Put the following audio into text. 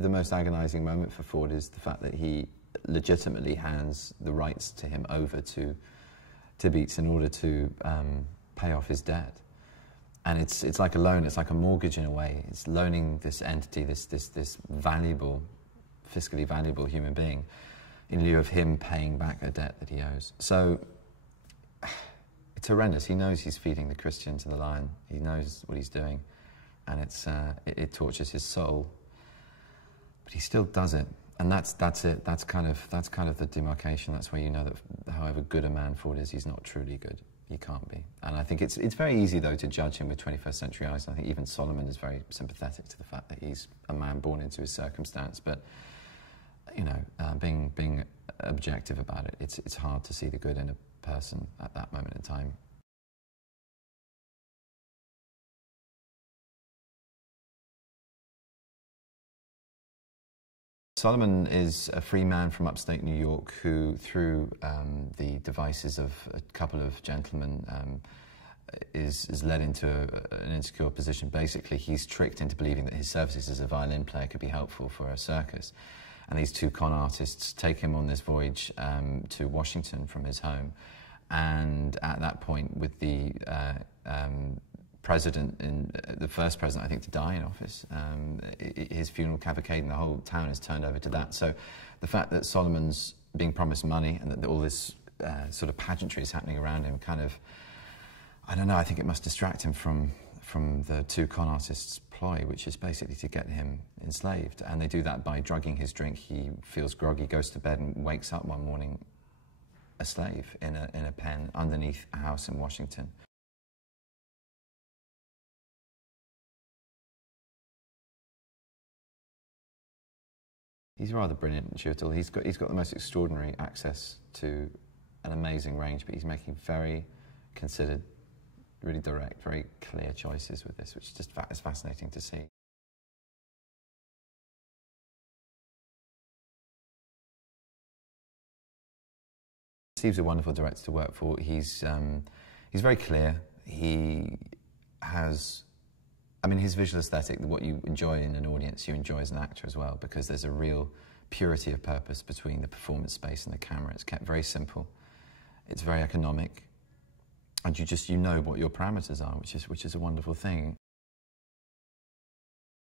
The most agonizing moment for Ford is the fact that he legitimately hands the rights to him over to Beats in order to pay off his debt. And it's like a loan, it's like a mortgage in a way. It's loaning this entity, this valuable, fiscally valuable human being, in lieu of him paying back a debt that he owes. So it's horrendous. He knows he's feeding the Christian to the lion. He knows what he's doing, and it tortures his soul. But he still does it, and that's it. That's kind of the demarcation. That's where you know that however good a man Ford is, he's not truly good. He can't be. And I think it's very easy though to judge him with 21st century eyes. I think even Solomon is very sympathetic to the fact that he's a man born into his circumstance. But you know, being objective about it, it's hard to see the good in a person at that moment in time. Solomon is a free man from upstate New York who, through the devices of a couple of gentlemen, is led into an insecure position. Basically, he's tricked into believing that his services as a violin player could be helpful for a circus. And these two con artists take him on this voyage to Washington from his home. And at that point, with the the first president, I think, to die in office, his funeral cavalcade and the whole town is turned over to that. So the fact that Solomon's being promised money and that all this sort of pageantry is happening around him kind of, I don't know, I think it must distract him from the two con artists' ploy, which is basically to get him enslaved. And they do that by drugging his drink. He feels groggy, goes to bed and wakes up one morning a slave in a pen underneath a house in Washington. He's rather brilliant, Chiwetel. He's got the most extraordinary access to an amazing range, but he's making very considered, really direct, very clear choices with this, which is just is fascinating to see. Steve's a wonderful director to work for. He's very clear. He has, I mean, his visual aesthetic, what you enjoy in an audience, you enjoy as an actor as well, because there's a real purity of purpose between the performance space and the camera. It's kept very simple. It's very economic. And you know what your parameters are, which is a wonderful thing.